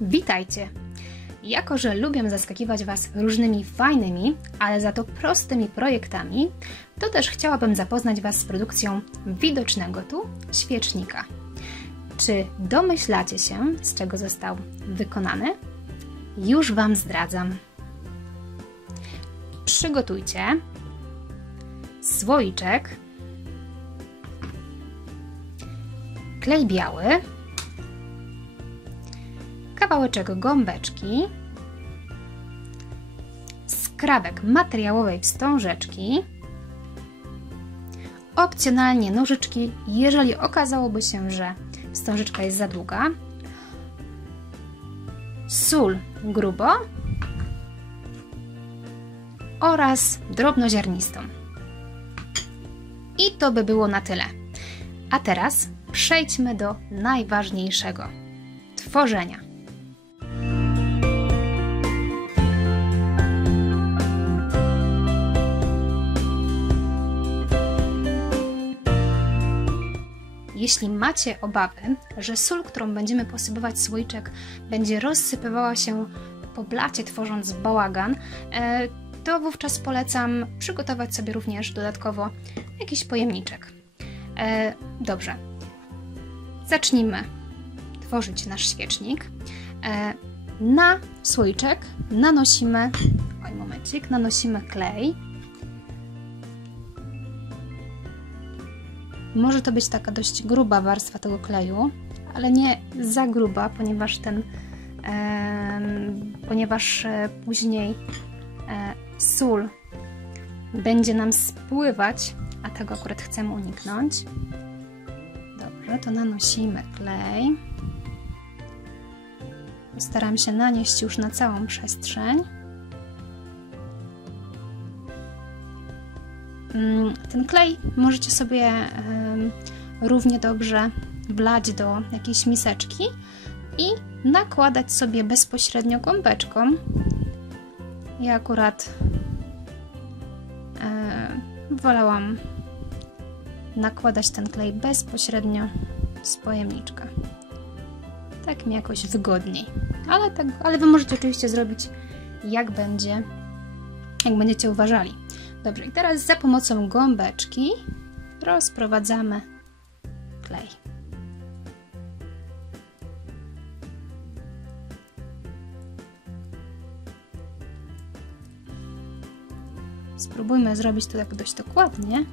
Witajcie! Jako że lubię zaskakiwać Was różnymi fajnymi, ale za to prostymi projektami, to też chciałabym zapoznać Was z produkcją widocznego tu świecznika. Czy domyślacie się, z czego został wykonany? Już Wam zdradzam. Przygotujcie słoiczek, klej biały, kawałeczek gąbeczki, skrawek materiałowej wstążeczki, opcjonalnie nożyczki, jeżeli okazałoby się, że wstążeczka jest za długa, sól grubo oraz drobnoziarnistą. I to by było na tyle. A teraz przejdźmy do najważniejszego – tworzenia. Jeśli macie obawy, że sól, którą będziemy posypywać w słoiczek, będzie rozsypywała się po blacie, tworząc bałagan, to wówczas polecam przygotować sobie również dodatkowo jakiś pojemniczek. Dobrze, zacznijmy tworzyć nasz świecznik. Na słoiczek nanosimy, nanosimy klej. Może to być taka dość gruba warstwa tego kleju, ale nie za gruba, ponieważ później sól będzie nam spływać, a tego akurat chcemy uniknąć. Dobrze, to nanosimy klej. Postaram się nanieść już na całą przestrzeń. Ten klej możecie sobie równie dobrze wlać do jakiejś miseczki i nakładać sobie bezpośrednio gąbeczką. Ja akurat wolałam nakładać ten klej bezpośrednio z pojemniczka. Tak mi jakoś wygodniej. Ale Wy możecie oczywiście zrobić jak będziecie uważali. Dobrze, i teraz za pomocą gąbeczki rozprowadzamy klej. Spróbujmy zrobić to tak dość dokładnie.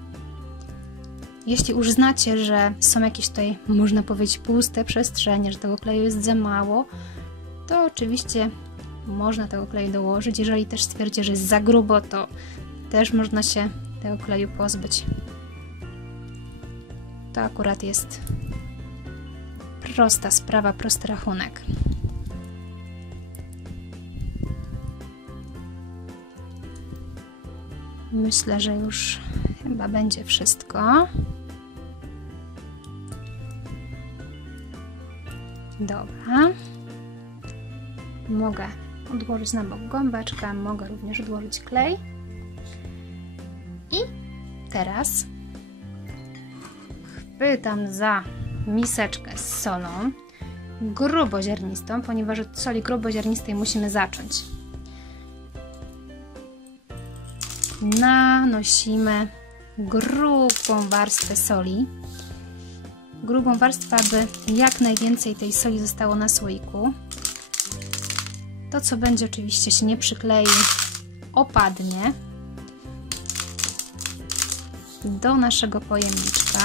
Jeśli uznacie, że są jakieś tutaj, można powiedzieć, puste przestrzenie, że tego kleju jest za mało, to oczywiście można tego kleju dołożyć. Jeżeli też stwierdzicie, że jest za grubo, to też można się tego kleju pozbyć. To akurat jest prosta sprawa, prosty rachunek. Myślę, że już chyba będzie wszystko. Dobra. Mogę odłożyć na bok gąbeczkę, mogę również odłożyć klej. I teraz chwytam za miseczkę z solą gruboziarnistą, ponieważ od soli gruboziarnistej musimy zacząć. Nanosimy grubą warstwę soli. Grubą warstwę, aby jak najwięcej tej soli zostało na słoiku. To, co będzie, oczywiście się nie przyklei, opadnie do naszego pojemniczka.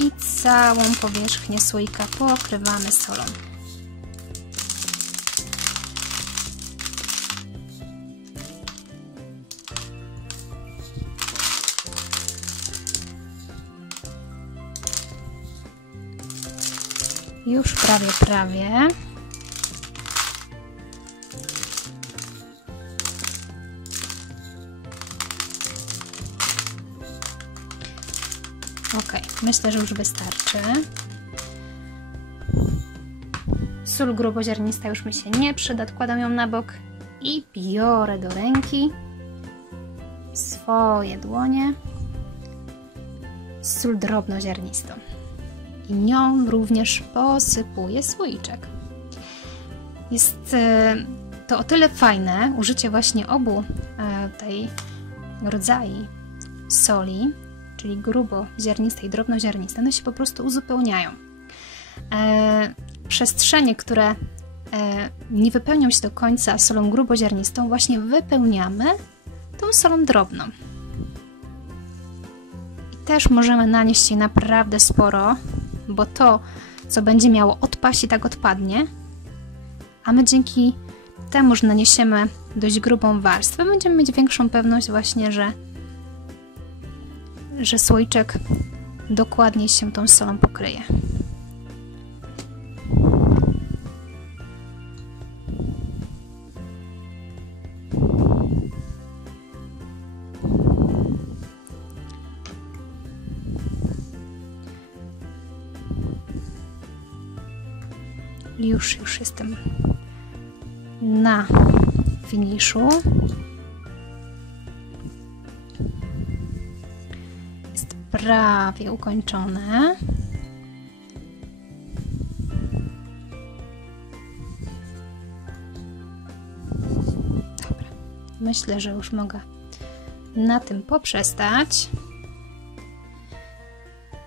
I całą powierzchnię słoika pokrywamy solą. Już prawie. Ok, myślę, że już wystarczy. Sól gruboziarnista już mi się nie przyda, odkładam ją na bok i biorę do ręki swoje dłonie sól drobnoziarnistą i nią również posypuję słoiczek. Jest to o tyle fajne, użycie właśnie obu tej rodzajów soli, czyli gruboziarnistej i drobnoziarnistej, one się po prostu uzupełniają. Przestrzenie, które nie wypełnią się do końca solą gruboziarnistą, właśnie wypełniamy tą solą drobną. I też możemy nanieść jej naprawdę sporo, bo to, co będzie miało odpaść, i tak odpadnie, a my dzięki temu, że naniesiemy dość grubą warstwę, będziemy mieć większą pewność właśnie, że słoiczek dokładnie się tą solą pokryje. Już jestem na finiszu. Jest prawie ukończone. Dobra, myślę, że już mogę na tym poprzestać.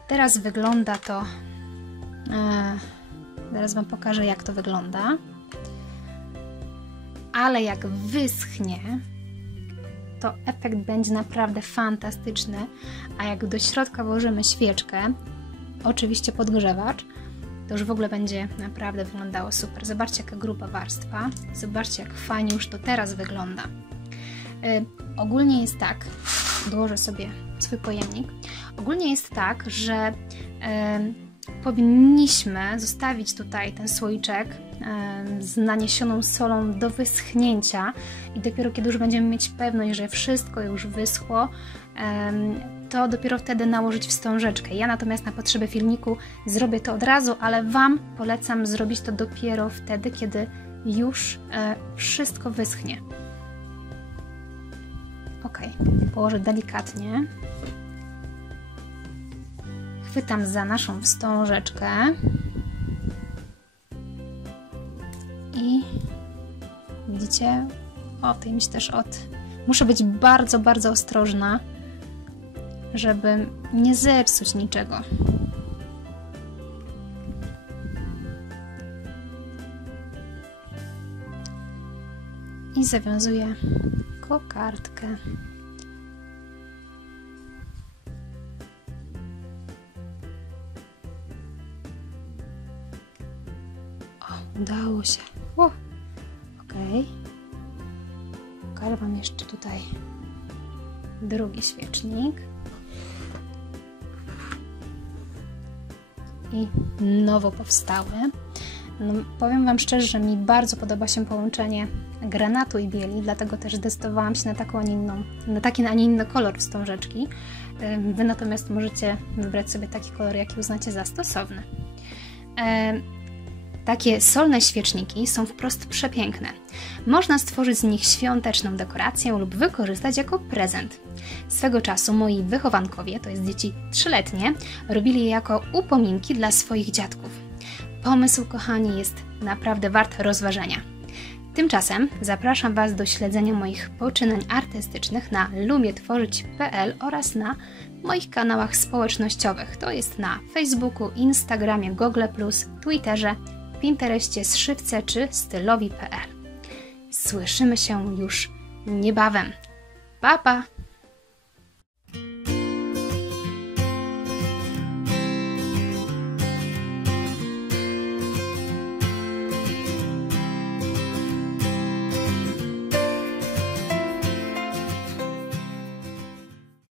Teraz wygląda to... Zaraz Wam pokażę, jak to wygląda. Ale jak wyschnie, to efekt będzie naprawdę fantastyczny. A jak do środka włożymy świeczkę, oczywiście podgrzewacz, to już w ogóle będzie naprawdę wyglądało super. Zobaczcie, jaka gruba warstwa. Zobaczcie, jak fajnie już to teraz wygląda. Ogólnie jest tak, dołożę sobie swój pojemnik. Ogólnie jest tak, że powinniśmy zostawić tutaj ten słoiczek z naniesioną solą do wyschnięcia i dopiero kiedy już będziemy mieć pewność, że wszystko już wyschło, to dopiero wtedy nałożyć wstążeczkę. Ja natomiast na potrzeby filmiku zrobię to od razu, ale Wam polecam zrobić to dopiero wtedy, kiedy już wszystko wyschnie. Ok, położę delikatnie. Chwytam za naszą wstążeczkę i widzicie, o tej myślę też muszę być bardzo, bardzo ostrożna, żeby nie zepsuć niczego. I zawiązuję kokardkę. Udało się. Ok. Pokażę Wam jeszcze tutaj drugi świecznik. I nowo powstały. No, powiem Wam szczerze, że mi bardzo podoba się połączenie granatu i bieli, dlatego też zdecydowałam się na taki, a nie inny kolor wstążeczki. Wy natomiast możecie wybrać sobie taki kolor, jaki uznacie za stosowny. Takie solne świeczniki są wprost przepiękne. Można stworzyć z nich świąteczną dekorację lub wykorzystać jako prezent. Swego czasu moi wychowankowie, to jest dzieci 3-letnie, robili je jako upominki dla swoich dziadków. Pomysł, kochani, jest naprawdę wart rozważenia. Tymczasem zapraszam Was do śledzenia moich poczynań artystycznych na lubietworzyć.pl oraz na moich kanałach społecznościowych. To jest na Facebooku, Instagramie, Google+, Twitterze, Pinterestie, Szywce czy stylowi.pl. Słyszymy się już niebawem. Pa, pa!